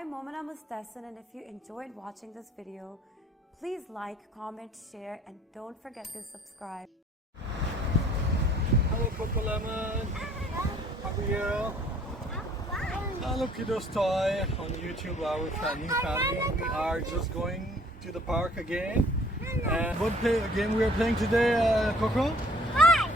I'm Momana Mustasan, and if you enjoyed watching this video, please like, comment, share, and don't forget to subscribe. Hello, Coco Lemon. How are you? Hello, Kidoz Toy on YouTube. Our new family. We are just going to the park again. And what game we are playing today, Coco? Hi!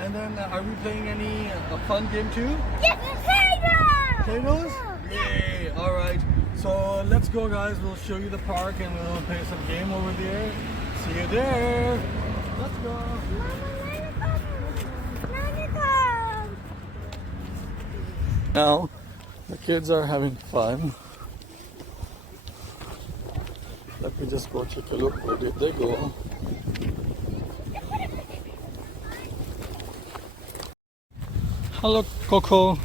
And then, are we playing any fun game too? Yes, potatoes! Potatoes? Yay! All right. So let's go, guys. We'll show you the park and we'll play some game over there. See you there. Let's go. Now, the kids are having fun. Let me just go take a look. Where did they go? Hello, Coco.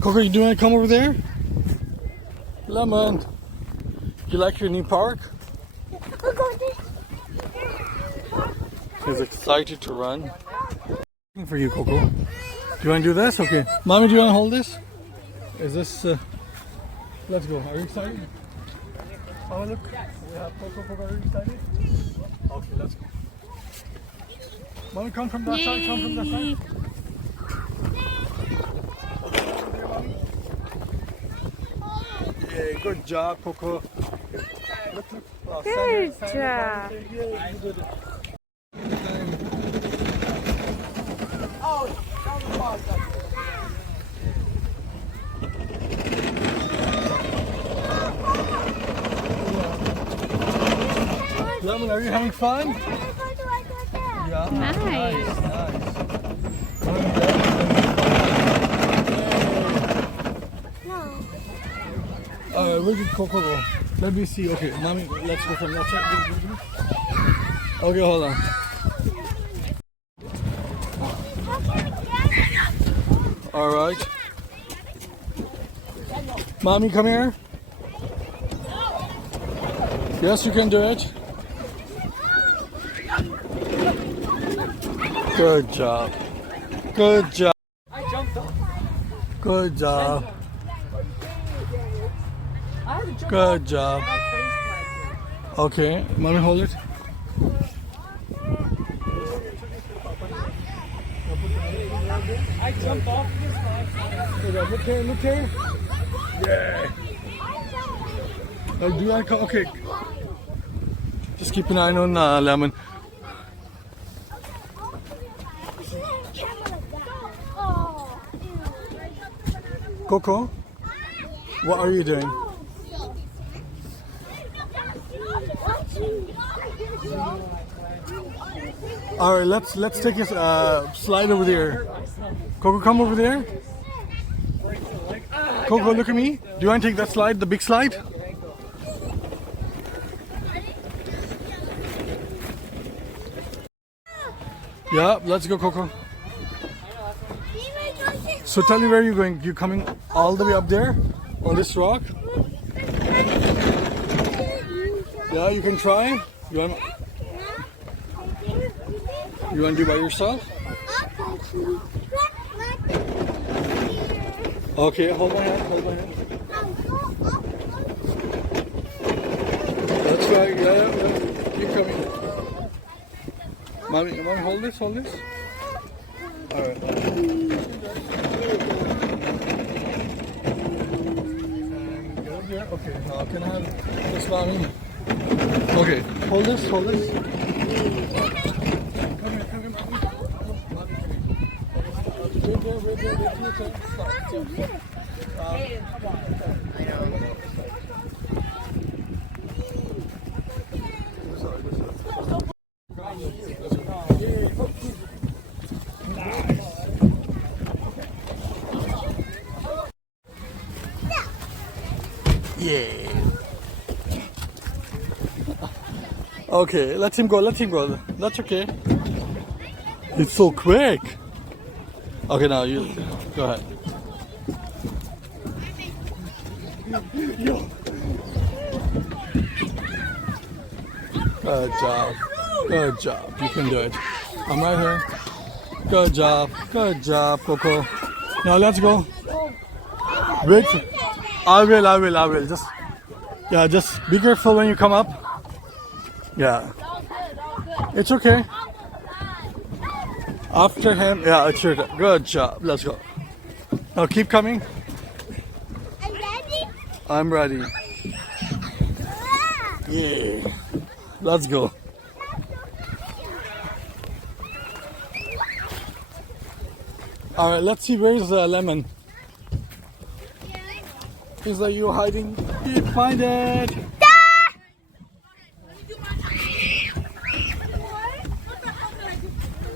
Coco, do you want to come over there? Lemon, you like your new park? He's excited to run. For you, Coco. Do you want to do this? Okay. Mommy, do you want to hold this? Is this... Let's go. Are you excited? Oh, look. We have Coco. Are you excited? Okay, let's go. Mommy, come from that side. Come from that side. Yeah, good job, Coco. Look. Oh, Good job. Yeah, you did it. Lemon, are you having fun? Yeah. Nice. Where did Coco go? Let me see. Okay, Mommy, let's go from that side. Okay, hold on. All right. Mommy, come here. Yes, you can do it. Good job. Good job. Good job. Good job. Okay, Mommy, hold it. I jump off this one. Look here. Yeah. Do I come? Okay. Just keep an eye on Lemon. Coco, what are you doing? All right, let's take a slide over there. Coco, come over there. Coco, look at me. Do you want to take that slide, the big slide? Yeah, let's go, Coco. So tell me where you're going. You're coming all the way up there on this rock? Yeah, you can try. You want to do by yourself? Okay, hold my hand. Let's try. Yeah. Keep coming. Mommy, hold this. All right. And get up here. Okay, now can I have this, Mommy? Okay, hold this. Come here, Mommy. Wait there. Yeah. Okay, let him go. That's okay. It's so quick. Okay, now you go ahead. Good job. You can do it. I'm right here. Good job, Coco. Now let's go. Wait. I will. Just be careful when you come up. Yeah. It's okay. After him, yeah, it's your turn. Good job. Let's go. Now keep coming. I'm ready. I'm ready. Yeah. Let's go. All right, let's see where's the lemon. Is that you hiding? You find it.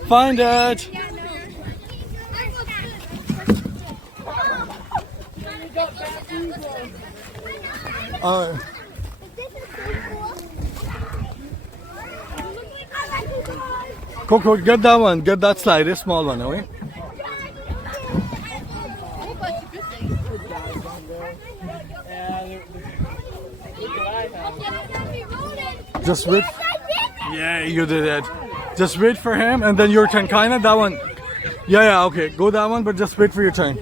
Find it. All right. CoCo, get that one. Get that slide, a small one, okay? Just wait. Yeah, you did it. Just wait for him and then your turn. Kinda that one. Yeah, okay. Go that one, but just wait for your turn.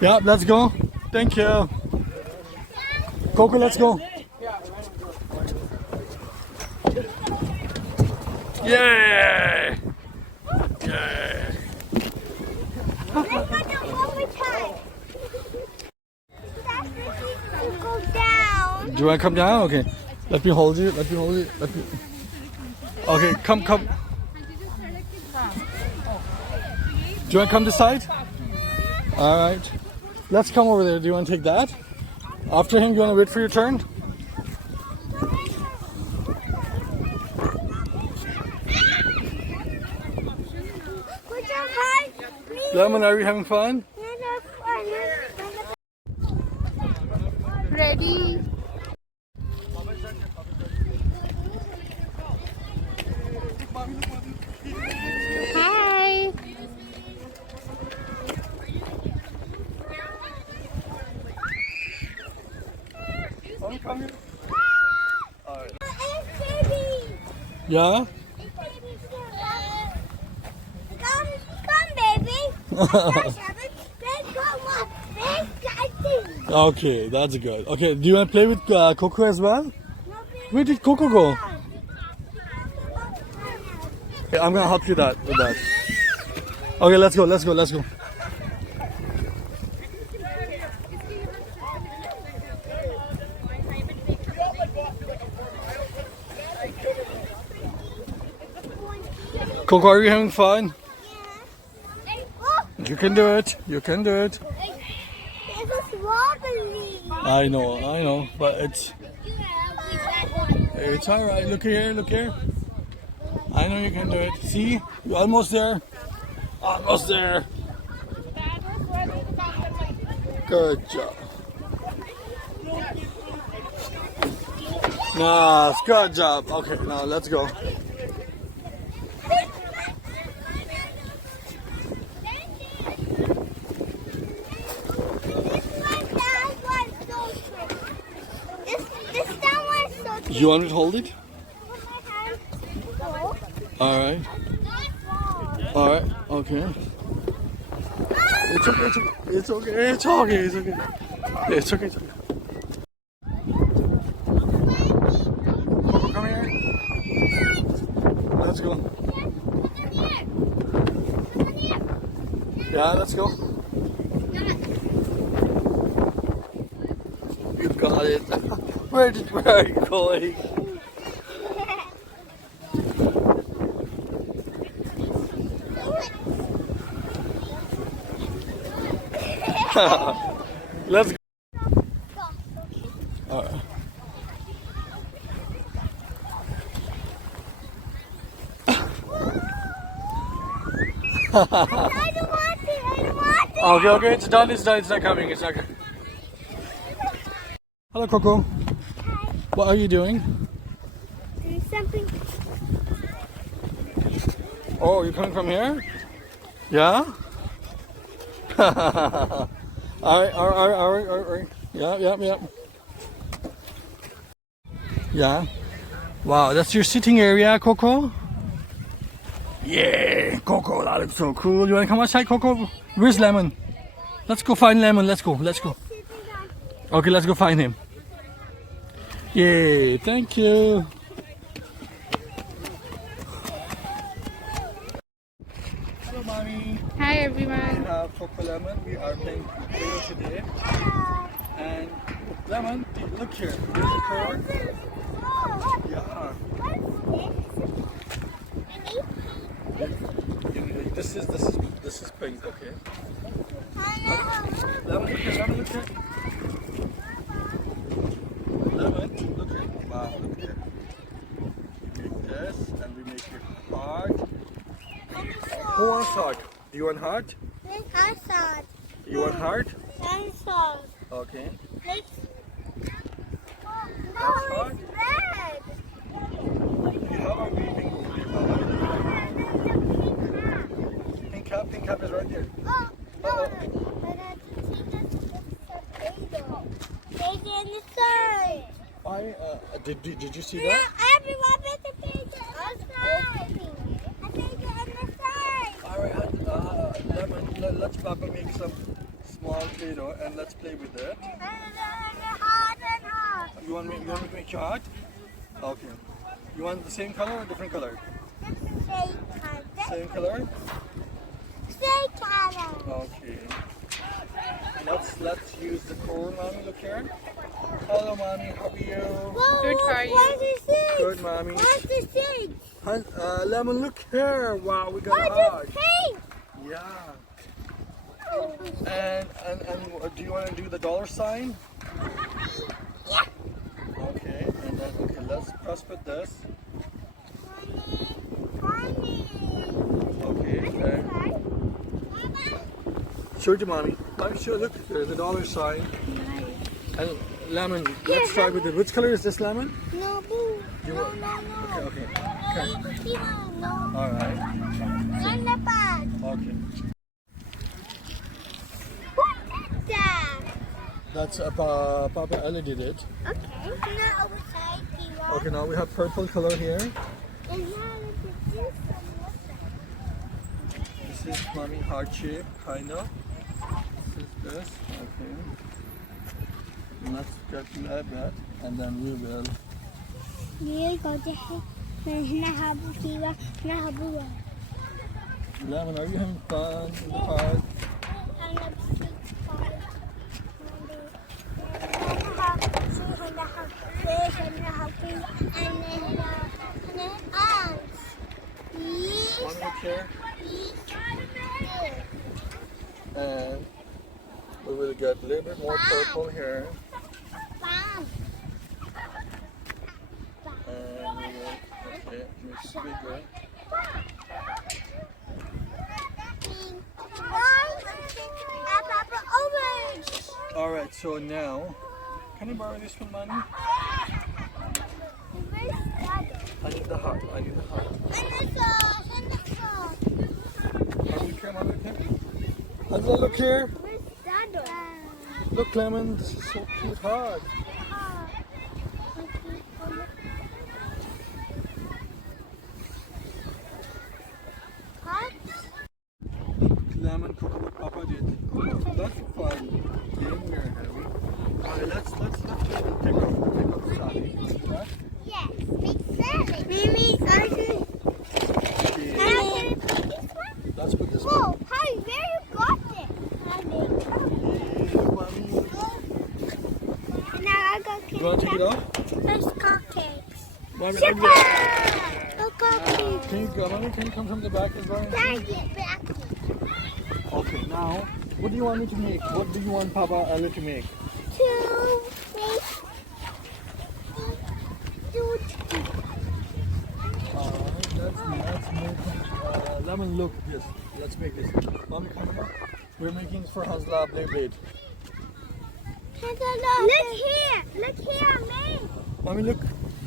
Yeah, let's go. Thank you. CoCo, let's go. Yeah. Yeah. Do you want to come down? Okay. Let me hold you. Okay, come. Do you want to come this side? Alright. Let's come over there. Do you want to take that? After him, you want to wait for your turn? Lemon, are you having fun? Ready? Hi. Yeah? Okay, that's good. Okay, do you want to play with CoCo as well? Where did CoCo go? Okay, I'm gonna help you with that. Okay, let's go. CoCo, are you having fun? You can do it. It was wobbly. I know, but it's all right. Look here. I know you can do it. See, you're almost there. Good job. Nice, good job. Okay, now let's go. You want me to hold it? Alright, okay. It's okay. Come here. Let's go. Yeah, let's go. You got it. Where are you going? Let's go. All right. I don't want it. Okay, it's done. It's not coming. It's not coming. Hello, CoCo. What are you doing? Something. Oh, you're coming from here? Yeah? Alright. Yeah. Yeah. Wow, that's your sitting area, CoCo? Yeah, CoCo, that looks so cool. You wanna come outside, CoCo? Where's Lemon? Let's go find Lemon. Let's go. Sitting down Okay, let's go find him. Yay, thank you. Hello, Mommy. Hi We everyone. have CoCo Lemon. We are playing Play-Doh today. And Lemon, look here. Here's the cord. Yeah. This is pink, okay? Lemon, look here. Lemon, look here. Lemon, look here. Wow, look here. We make this, and we make your heart. Who wants heart? Do you want heart? You want heart? Okay. No, it's red. How are we pink? Pink cap is right here. Oh, no. But I think that's potato. Take it in the side. Did you see No, that? everyone put the potato outside. I take it on the side. Alright, Lemon, let's Papa make some small Play-Doh and let's play with it. Hot and hot. You want me to make your heart? Okay. You want the same color or different color? Same color? Same color. Okay. Let's use the core, Mommy. Look here. Hello, Mommy. How are you? Whoa, Good, how are you? What's the six? Good, Mommy. What's the six? Lemon, look here. Wow, we got a Oh, heart. it's pink. Yeah. And do you want to do the dollar sign? Yeah. Okay. And then let's press with this. Honey. Okay. Show it to Mommy. I'm sure. Look, there's a dollar sign. And Lemon, let's try with it. Which color is this, Lemon? No, boo. You No, want- no, no. Okay. No. All right. On the back. Okay. What is that? That's Papa Ella did it. Okay. Now outside, Kiwa. Okay, now we have purple color here. And now look at this one. What's that? This is Mommy heart shape, kind of. This is this. Okay. Let's get that, and then we will. Here go to Nahabu Kiwa. Nahabu. Lemon, are you having fun in the park? And a big part. Mommy, look here. And we will get a little bit more purple here. And we will, okay, make it bigger. Alright, so now, can you borrow this one, Mommy? I need the heart, Mommy, look here, Mommy, look here. Hazza, look here. Look, Lemon, this is so cute heart. Lemon, CoCo, what Papa did. That's fun. Game we are having. Alright, let's take off the side. See that? Yes, big salad. Mimi, I can. Okay. Let's put this one. Whoa, Harry, where you got it? Hey, Mommy. Now I got You want to take it off? There's cupcakes. Mommy, Look, cupcakes. can you come from the back as well? Thank you, back. Okay, now, what do you want me to make? What do you want Papa Ella to make? To make Let's make lemon look this. Let's make this. Mommy, come here. We're making for Hazla blade. Look here, me. Mommy, look.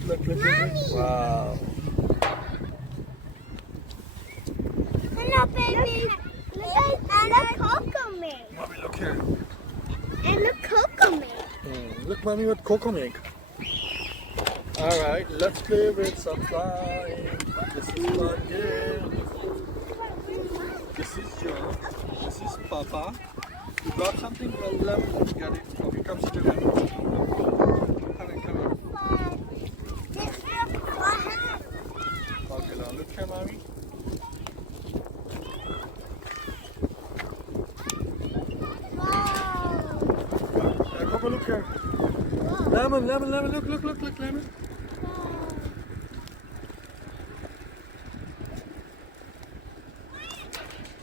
Look. Mommy. Wow. Hello, baby. Look, CoCo made. Mommy, look here. And look, CoCo made. Look, Mommy, what CoCo make. Alright, let's play with some slime. This is fun game. This is Joe. This is Papa. You got something? Well, let me get it. Okay. Come sit down. Come in, come in. Okay, now look here, mommy. Coco, look here. Lemon, lemon, lemon. Look, look, look, look, lemon.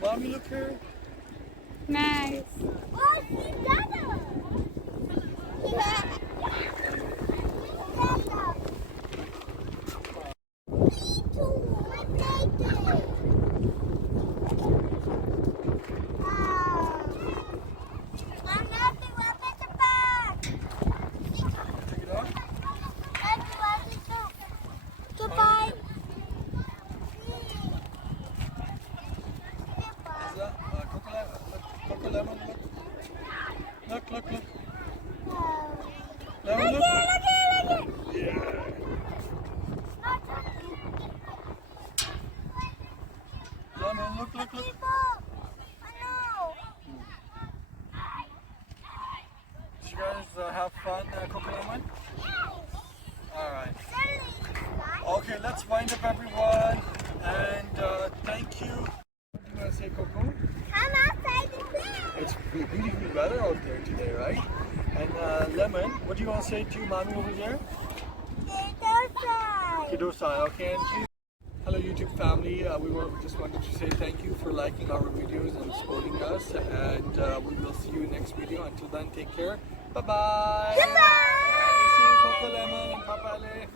Mommy, look here. Nice. Oh, she's got it. Yeah. Take it off. Goodbye. Is that Coco lemon? Look, look, look. Lemon, look. Yeah. Lemon, look, look, look. Did you guys have fun, Coco lemon? Alright. Okay, let's wind up everyone. And thank you. What do you want to say, Coco? I'm outside the play. It's beautiful weather out there today, right? And Lemon, what do you want to say to mommy over there? Kidoz Toys, okay. And hello YouTube family, we just wanted to say thank you for liking our videos and supporting us, and we will see you next video. Until then, take care. Bye bye. Goodbye. See you, Coco Lemon and Papa Ale.